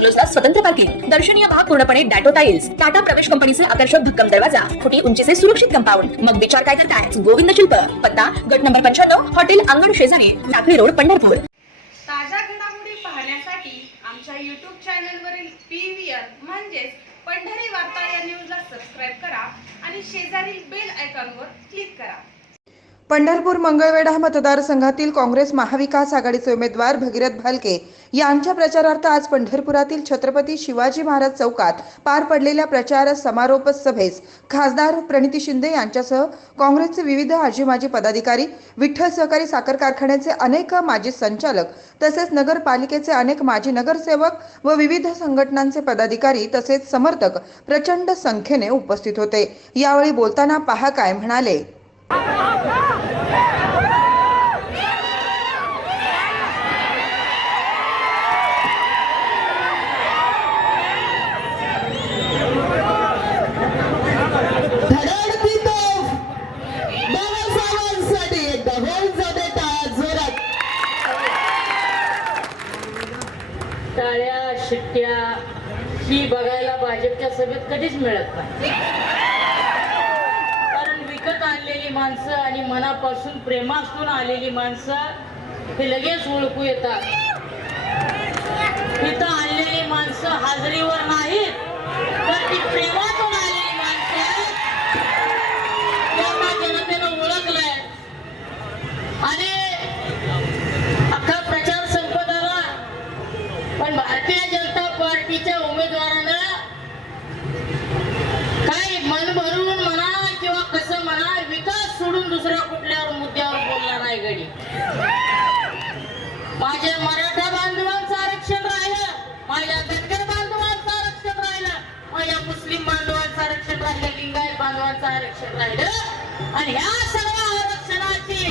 बंगलोजला स्वतंत्र पार्किंग. दर्शनीय भाग पूर्णपणे डॅटो टाइल्स टाटा प्रवेश कंपनीचे आकर्षक भक्कम दरवाजा. फुटी उंचीचे सुरक्षित कंपाऊंड. मग विचार काय करताय? गोविंद शिल्प. पत्ता गट नंबर पंच्याण्णव हॉटेल अंगण शेजारी टाकळी रोड पंढरपूर. ताज्या घडामोडी पाहण्यासाठी आमच्या यूट्यूब चॅनलवरील पी व्ही आर म्हणजेच पंढरी वार्ता या न्यूजला सबस्क्राईब करा आणि शेजारील बेल आयकॉनवर क्लिक करा. पंढरपूर मंगळवेढा मतदारसंघातील काँग्रेस महाविकास आघाडीचे उमेदवार भगीरथ भालके यांच्या प्रचारार्थ आज पंढरपुरातील छत्रपती शिवाजी महाराज चौकात पार पडलेल्या प्रचार समारोप सभेस खासदार प्रणिती शिंदे यांच्यासह काँग्रेसचे विविध आजी माजी पदाधिकारी विठ्ठल सहकारी साखर कारखान्याचे अनेक माजी संचालक तसेच नगरपालिकेचे अनेक माजी नगरसेवक व विविध संघटनांचे पदाधिकारी तसेच समर्थक प्रचंड संख्येने उपस्थित होते. यावेळी बोलताना पहा काय म्हणाले. शिट्ट्या ही बघायला भाजपच्या सभेत कधीच मिळत नाही. कारण विकत आणलेली माणसं आणि मनापासून प्रेमातून आलेली माणसं हे लगेच ओळखू येतात. इथं आणलेली माणसं हाजरीवर नाहीत तर ती प्रेमातून आलेली माणसं जनतेनं ओळखलंय. आणि अख्खा प्रचार संपत आला पण भारतीय जनता पार्टीच्या उमेदवारानं काय मन भरून म्हणा किंवा कसं म्हणा विकास सोडून दुसऱ्या कुठल्यावर मुद्द्यावर बोलला नाही गडी माझ्या मराठा बांधवांचं आरक्षण राहिलं माझ्या धनगर बांधवांचं आरक्षण राहिलं माझ्या मुस्लिम बांधवांचं आरक्षण राहिलं लिंगायत बांधवांचं आरक्षण राहिलं. आणि ह्या सर्व आरक्षणाची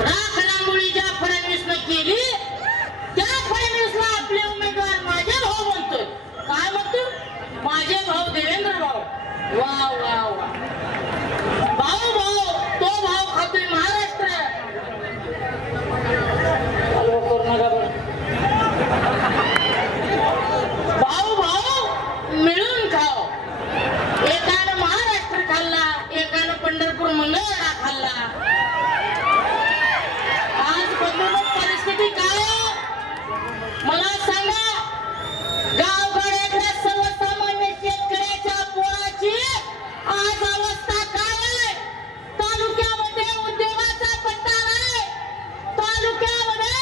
राख रांगोळी ज्या फडणवीसनं केली त्या फडणवीसला आपले उमेदवार माझे भाऊ म्हणतोय. काय म्हणतो माझे भाऊ देवेंद्र भाऊ वा वा वा भाऊ भाऊ तो भाऊ खातोय महाराष्ट्र हलवा करू नका बरं. भाऊ भाऊ मिळून खाओ एकानं महाराष्ट्र खाल्ला एकानं पंढरपूर मंगळवेढा खाल्ला आज बदलून परिस्थिती काय आहे? मला सांगा गावगाड्यातल्या सर्वसामान्य शेतकऱ्याच्या पोराची आज अवस्था काय आहे तालुक्यामध्ये उद्योगाचा पत्ता नाही तालुक्यामध्ये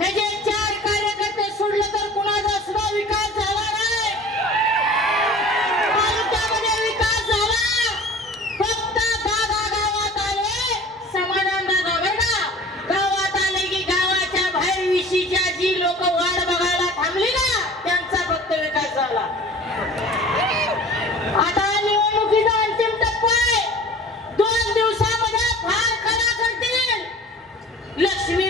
हे जे चार कार्यकर्ते सोडले तर कुणाचा सुद्धा विकास झाला नाही तालुक्यामध्ये विकास झाला फक्त दादा गावात आले समाधान दादा बेटा गावात आले की गावाच्या बाहेर विशीच्या जी लोक वाट बघायला थांबली ना त्यांचा फक्त विकास झाला आता निवडणुकीचा अंतिम टप्पा आहे दोन दिवसामध्ये फार कला करतील लक्ष्मी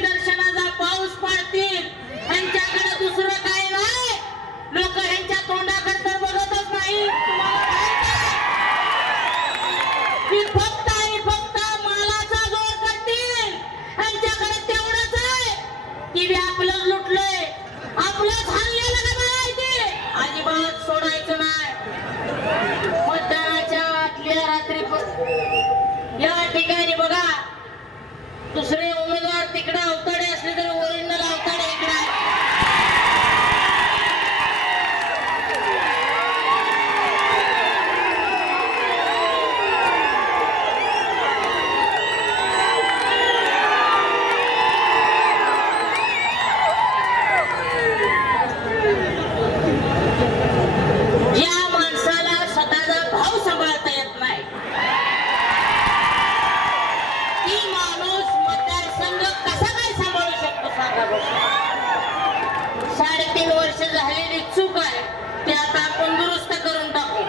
वर्ष झालेली चूक आहे ते आता आपण दुरुस्त करून टाकू.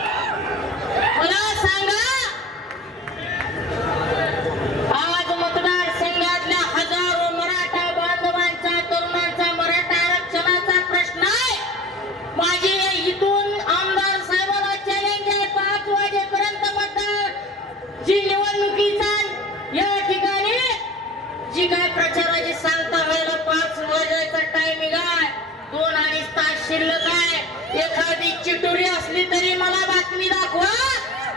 मला सांगा आज मतदार संघातल्या हजारो मराठा बांधवांचा तरुणांचा मराठा आरक्षणाचा प्रश्न आहे. माझे इथून आमदार साहेबांना चॅलेंज आहे पाच वाजेपर्यंत मतदार जी निवडणुकीचा या ठिकाणी जी काय प्रचार शिल्लक आहे एखादी चिटुरी असली तरी मला बातमी दाखवा.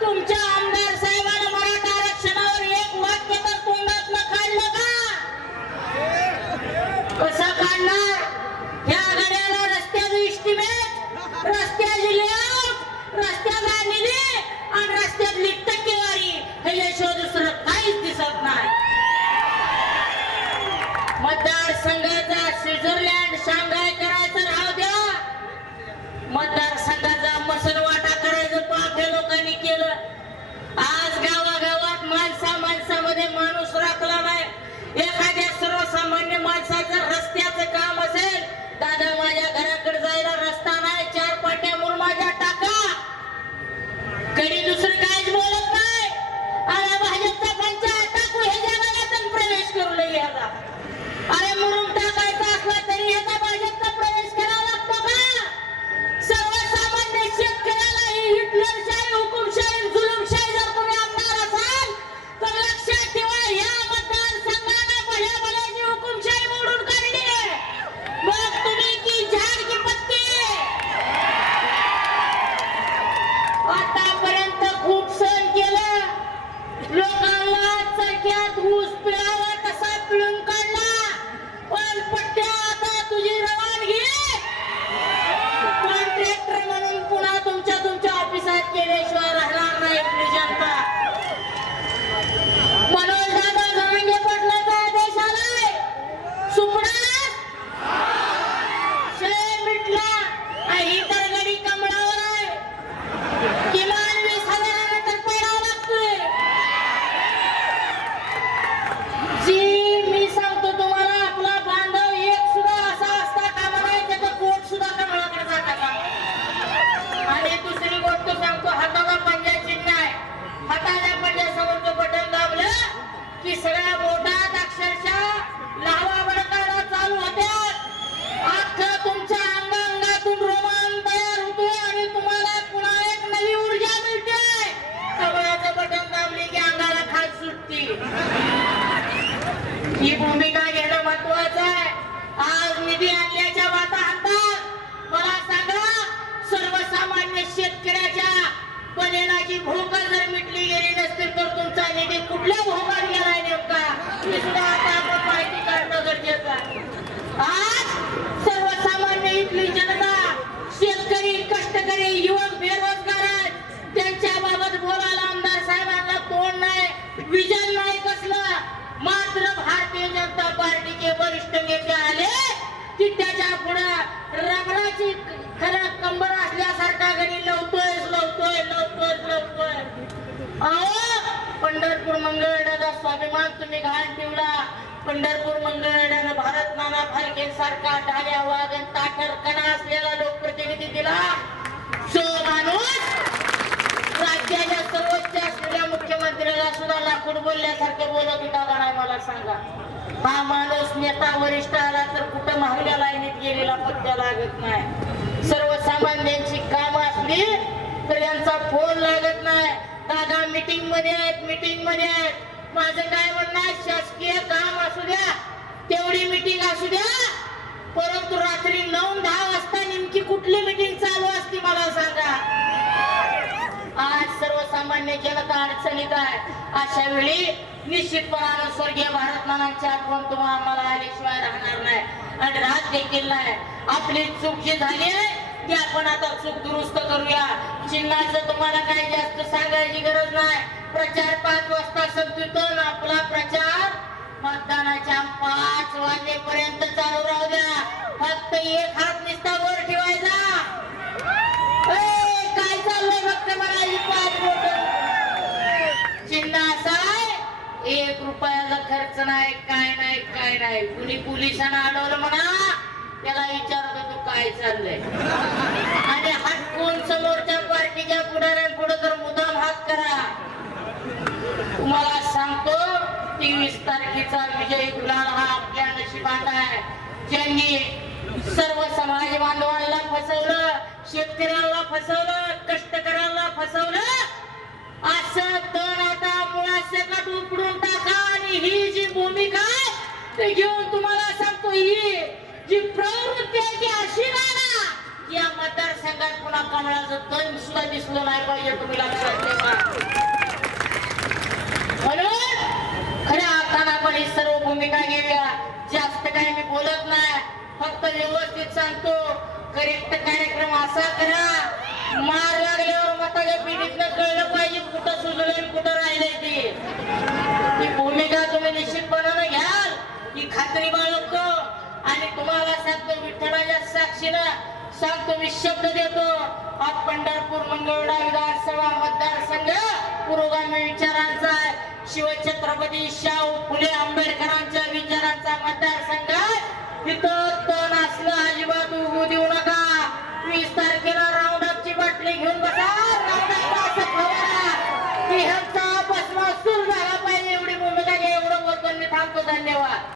तुमच्या आमदार साहेबांना मराठा आरक्षणावर एक वाक्य तर तोंडात काढलं का? कसं काढणार? ही भूमिका घेणं महत्वाचं आहे. आज निधी आणल्याच्या वाता हातात मला सांगा सर्वसामान्य शेतकऱ्याच्या बनेनाची भूक जर मिटली गेली नसतील तर तुमचा निधी कुठल्या भोगात गेलाय नेमका? हे सुद्धा आता आपण माहिती काढणं गरजेचं आहे. स्वाभिमान तुम्ही घाण ठेवला. पंढरपूर मंगळवेढ्यानं भारत नाना फाळके सारखा डाव्या वागण ताठर कणा असलेला लोकप्रतिनिधी दिला. सो माणूस राज्याच्या सर्वोच्च असलेल्या मुख्यमंत्र्याला सुद्धा लाकूड बोलल्यासारखे बोलत होता का नाही मला सांगा. हा माणूस नेता वरिष्ठ आला तर कुठं महागड्या लाईनीत गेलेला पत्त्या लागत नाही. सर्वसामान्यांची कामं असली तर यांचा फोन लागत नाही. दादा मीटिंगमध्ये आहेत मीटिंगमध्ये आहेत. माझं काय म्हणणं आहे? शासकीय काम असू द्या तेवढी मीटिंग असू द्या. परंतु रात्री नऊ दहा वाजता नेमकी कुठली मीटिंग चालू असते मला सांगा. आज सर्वसामान्य जनता अडचणीत आहे. अशा वेळी निश्चितपणानं स्वर्गीय भारत नानांची आठवण तुम्हाला आम्हाला आल्याशिवाय राहणार नाही. आणि राहत देखील नाही. आपली चूक जी झाली आहे ती आपण आता चूक दुरुस्त करूया. चिन्हाचं तुम्हाला काही जास्त सांगायची गरज नाही. प्रचार पाच वाजता संपतो आपला प्रचार मतदानाच्या पाच वाजेपर्यंत चालू राहू द्या. फक्त एक हात निस्ता वर ठेवायचा. काय चाललंय फक्त मला ही पाच चिन्ह असाय एक रुपयाचा खर्च नाही काय नाही काय नाही. कुणी पोलिसांना अडवलं म्हणा त्याला विचारतो तू काय चाललंय. आणि हटकून समोरच्या पार्टीच्या पुढाऱ्यांपुढे तर मुदाम हात करा. तुम्हाला सांगतो तेवीस तारखेचा विजय गुलाल हा आपल्या नशिबात आहे. ज्यांनी सर्व समाज बांधवांना फसवलं शेतकऱ्यांना फसवलं कष्टकऱ्यांना फसवलं असं तर आता मुळासकट उपडून टाका आणि ही जी भूमिका ते घेऊन तुम्हाला सांगतो ही जी प्रवृत्ती आहे ती अशी ना या मतदारसंघात पुन्हा कमळाचं तण सुद्धा दिसलं नाही पाहिजे तुम्ही लक्षात ठेवा. म्हणून खऱ्या अर्थानं आपण ही सर्व भूमिका घेऊया जास्त काही मी बोलत नाही. फक्त व्यवस्थित सांगतो करेक्ट कार्यक्रम असा करा. मार लागल्यावर मताच्या पिढीतनं कळलं पाहिजे कुठं सुजलंय कुठं राहिलंय ते. ती भूमिका तुम्ही निश्चितपणानं घ्याल. ही खात्री बाळगतो. आणि तुम्हाला सांगतो विठ्ठलाच्या साक्षीनं सांगतो मी शब्द देतो. आज पंढरपूर मंगळवेढा विधानसभा मतदारसंघ पुरोगामी विचारांचा शिवछत्रपती शाहू फुले आंबेडकरांच्या विचारांचा मतदारसंघ तिथं तण असलं अजिबात उगू देऊ नका. वीस तारखेला राऊंड अप ची बाटली घेऊन बसा. राऊंड अप की सुरू झाला पाहिजे एवढी भूमिका घ्या एवढं बोलतो मी थांबतो. धन्यवाद.